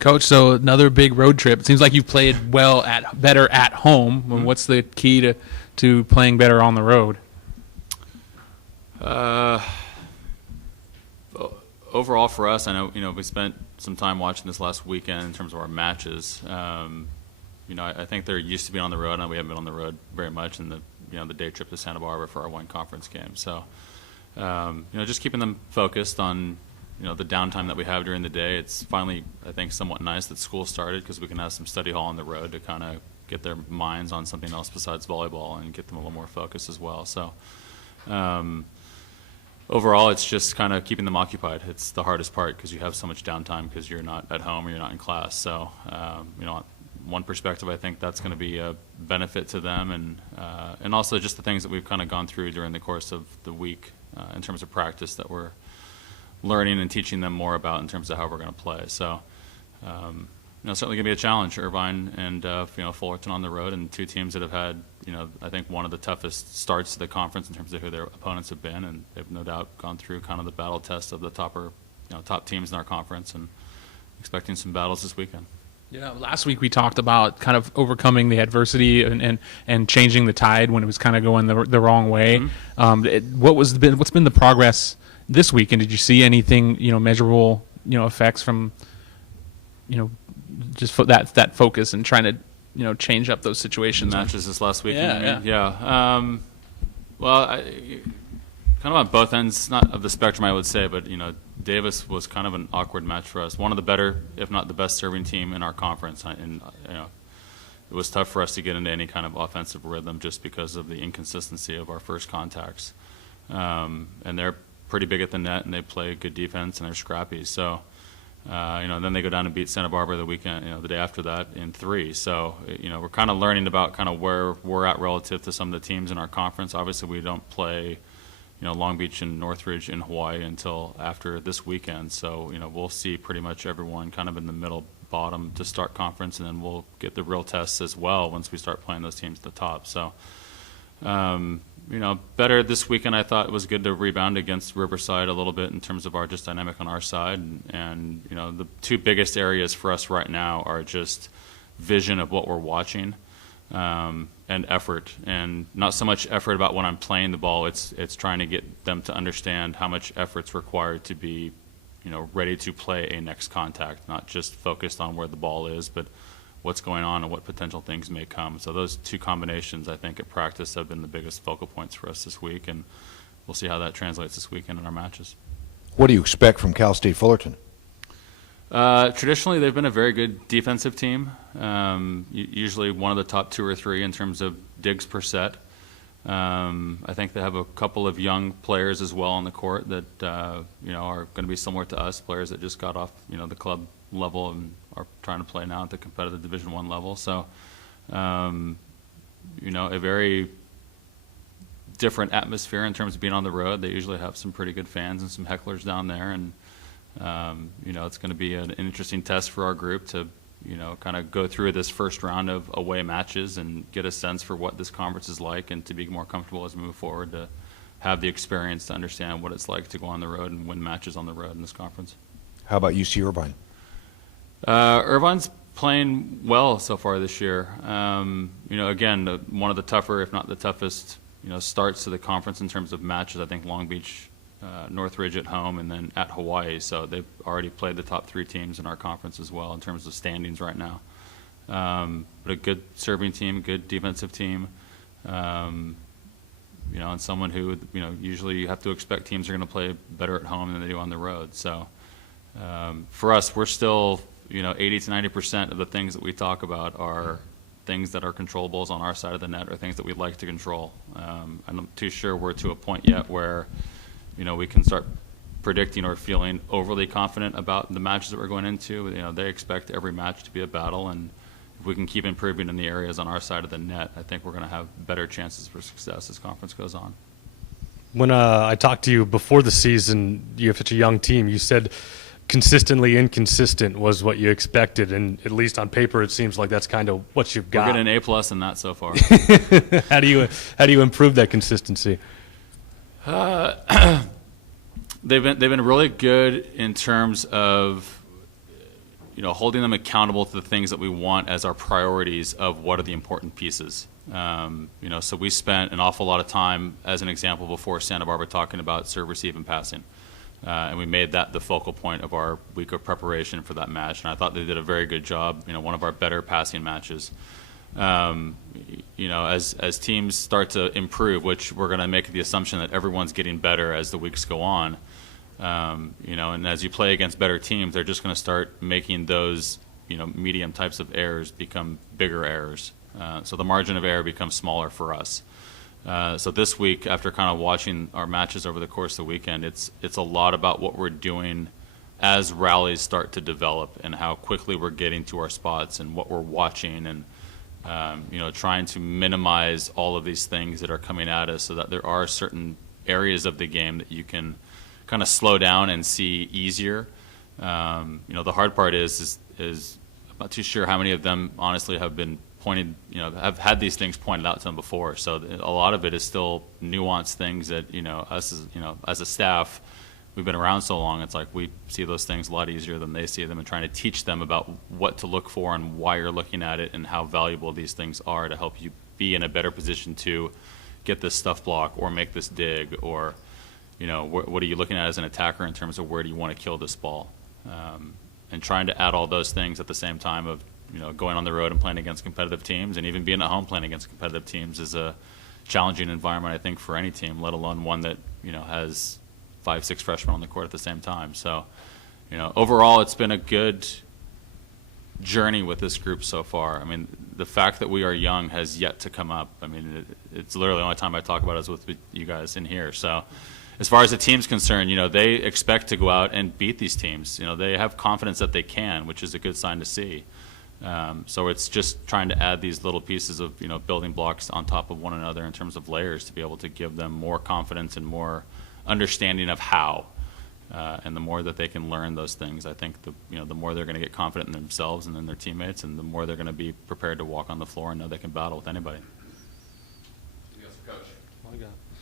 Coach, so another big road trip. It seems like you've played better at home. Mm-hmm. What's the key to playing better on the road? Overall for us, I know we spent some time watching this last weekend in terms of our matches. I think they're used to being on the road, and we haven't been on the road very much in the day trip to Santa Barbara for our one conference game. So, just keeping them focused on the downtime that we have during the day. It's finally, I think, somewhat nice that school started because we can have some study hall on the road to kind of get their minds on something else besides volleyball and get them a little more focused as well. So, overall, it's just kind of keeping them occupied. It's the hardest part because you have so much downtime because you're not at home or you're not in class. So, one perspective, I think that's going to be a benefit to them, and also just the things that we've kind of gone through during the course of the week in terms of practice that we're learning and teaching them more about in terms of how we're going to play. So, certainly going to be a challenge. Irvine and Fullerton on the road, and two teams that have had I think one of the toughest starts to the conference in terms of who their opponents have been, and they've no doubt gone through kind of the battle test of the top teams in our conference, and expecting some battles this weekend. Yeah, last week we talked about kind of overcoming the adversity and changing the tide when it was kind of going the wrong way. Mm-hmm. What's been the progress this week, and did you see anything measurable effects from just that focus and trying to change up those situations? Matches this last week. Yeah. Well, kind of on both ends, not of the spectrum, I would say, but Davis was kind of an awkward match for us. One of the better, if not the best, serving team in our conference, and it was tough for us to get into any kind of offensive rhythm just because of the inconsistency of our first contacts. And they're pretty big at the net, and they play good defense, and they're scrappy. So, then they go down and beat Santa Barbara the weekend, the day after that in 3. So, we're kind of learning about kind of where we're at relative to some of the teams in our conference. Obviously, we don't play Long Beach and Northridge in Hawaii until after this weekend. So, we'll see pretty much everyone kind of in the middle bottom to start conference, and then we'll get the real tests as well once we start playing those teams at the top. So, better this weekend. I thought it was good to rebound against Riverside a little bit in terms of our just dynamic on our side. And the two biggest areas for us right now are just vision of what we're watching. And effort, and not so much effort about when I'm playing the ball. It's trying to get them to understand how much effort's required to be, ready to play a next contact, not just focused on where the ball is, but what's going on and what potential things may come. So those two combinations, I think, at practice have been the biggest focal points for us this week, and we'll see how that translates this weekend in our matches. What do you expect from Cal State Fullerton? Traditionally, they've been a very good defensive team, usually one of the top 2 or 3 in terms of digs per set. I think they have a couple of young players as well on the court that are going to be similar to us, players that just got off the club level and are trying to play now at the competitive Division I level. So, a very different atmosphere in terms of being on the road. They usually have some pretty good fans and some hecklers down there, and it's going to be an interesting test for our group to, kind of go through this first round of away matches and get a sense for what this conference is like, and to be more comfortable as we move forward, to have the experience to understand what it's like to go on the road and win matches on the road in this conference. How about UC Irvine? Irvine's playing well so far this year. Again, one of the tougher, if not the toughest, starts to the conference in terms of matches. I think Long Beach, Northridge at home, and then at Hawaii. So they've already played the top 3 teams in our conference as well in terms of standings right now. But a good serving team, good defensive team, and someone who, usually you have to expect teams are going to play better at home than they do on the road. So for us, we're still, 80 to 90% of the things that we talk about are things that are controllables on our side of the net, or things that we'd like to control. I'm not too sure we're to a point yet where we can start predicting or feeling overly confident about the matches that we're going into. They expect every match to be a battle, and if we can keep improving in the areas on our side of the net, I think we're going to have better chances for success as conference goes on. When I talked to you before the season, you have such a young team. You said consistently inconsistent was what you expected, and at least on paper, it seems like that's kind of what you've got. We're getting an A+ in that so far. How do you improve that consistency? They've been really good in terms of holding them accountable to the things that we want as our priorities of what are the important pieces. So we spent an awful lot of time, as an example, before Santa Barbara talking about serve, receive, and passing. And we made that the focal point of our week of preparation for that match. And I thought they did a very good job, one of our better passing matches. As teams start to improve, which we're going to make the assumption that everyone's getting better as the weeks go on, and as you play against better teams, they're just going to start making those, medium types of errors become bigger errors. So the margin of error becomes smaller for us. So this week, after kind of watching our matches over the course of the weekend, it's a lot about what we're doing as rallies start to develop and how quickly we're getting to our spots and what we're watching and trying to minimize all of these things that are coming at us so that there are certain areas of the game that you can kind of slow down and see easier. The hard part is I'm not too sure how many of them honestly have been pointed, have had these things pointed out to them before. So a lot of it is still nuanced things that, us as a staff, we've been around so long, it's like we see those things a lot easier than they see them, and trying to teach them about what to look for and why you're looking at it and how valuable these things are to help you be in a better position to get this stuff block or make this dig, or what are you looking at as an attacker in terms of where do you want to kill this ball, and trying to add all those things at the same time of going on the road and playing against competitive teams, and even being at home playing against competitive teams is a challenging environment, I think, for any team, let alone one that has 5-6 freshmen on the court at the same time. So, overall, it's been a good journey with this group so far. I mean, the fact that we are young has yet to come up. I mean, it's literally the only time I talk about it is with you guys in here. So, as far as the team's concerned, they expect to go out and beat these teams. They have confidence that they can, which is a good sign to see. So it's just trying to add these little pieces of, building blocks on top of one another in terms of layers to be able to give them more confidence and more understanding of how. And the more that they can learn those things, I think the more they're going to get confident in themselves and in their teammates, and the more they're going to be prepared to walk on the floor and know they can battle with anybody. Yes, Coach. All I got.